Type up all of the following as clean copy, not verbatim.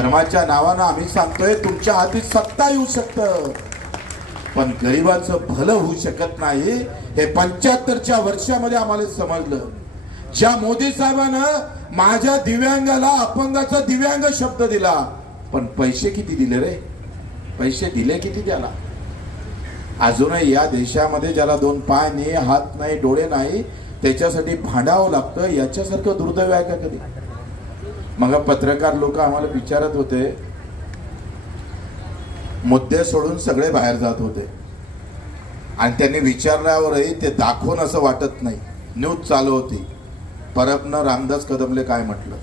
धर्माच्या नावानं आम्ही सांगतोय तुमच्या हाती सत्ता येऊ शकतं, पण गरिबाचं भलं होऊ शकत नाही. हे 75च्या वर्षामध्ये आम्हाला समजलं. ज्या मोदी साहेबानं माझ्या दिव्यांगाला अपंगाचा दिव्यांग शब्द दिला, पण पैसे किती दिले रे? पैसे दिले किती त्याला? अजूनही या देशामध्ये ज्याला 2 पाय नाही, हात नाही, डोळे नाही, त्याच्यासाठी भांडावं लागतं. याच्यासारखं दुर्दैव आहे का कधी? मग पत्रकार लोक आम्हाला विचारत होते, मुद्दे सोडून सगळे बाहेर जात होते आणि त्यांनी विचारल्यावरही ते दाखवून असं वाटत नाही. न्यूज चालू होती, परबनं रामदास कदमले काय म्हटलं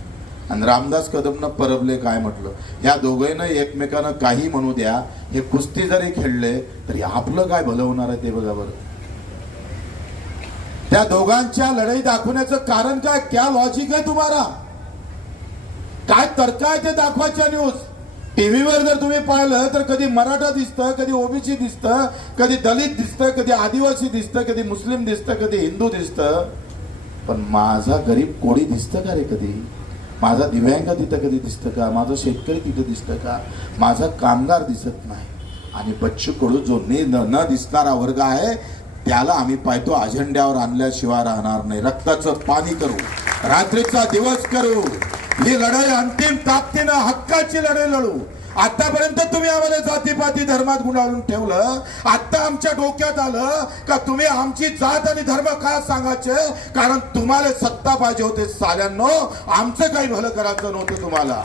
आणि रामदास कदमनं परबले काय म्हटलं. ह्या दोघांना एकमेकांना काही म्हणू द्या, हे कुस्ती जरी खेळले तरी आपलं काय भलं होणार आहे ते बघा बरं. त्या दोघांच्या लढाई दाखवण्याचं कारण काय? क्या लॉजिक आहे तुम्हाला? काय तर्क आहे ते दाखवायच्या? न्यूज टीव्हीवर जर तुम्ही पाहिलं तर कधी मराठा दिसतं, कधी ओबीसी दिसतं, कधी दलित दिसतं, कधी आदिवासी दिसतं, कधी मुस्लिम दिसतं, कधी हिंदू दिसतं, पण माझा गरीब कोळी दिसतं का रे कधी? माझा दिव्यांग तिथं कधी दिसतं का? माझा शेतकरी तिथं दिसतं का? माझा कामगार दिसत नाही. आणि बच्चू कडू जो न दिसणारा वर्ग आहे त्याला आम्ही पाहतो अजेंड्यावर आणल्याशिवाय राहणार नाही. रक्ताचं पाणी करू, रात्रीचा दिवस करू, ही लढाई अंतिम ताकदीनं हक्काची लढाई लढू. आतापर्यंत तुम्ही आम्हाला जातीपाती धर्मात गुंडाळून ठेवलं. आता आमच्या डोक्यात आलं का तुम्ही आमची जात आणि धर्म काय सांगायचे? कारण तुम्हाला सत्ता पाहिजे होते साल्यांनो, आमचं काही भलं करायचं नव्हतं तुम्हाला.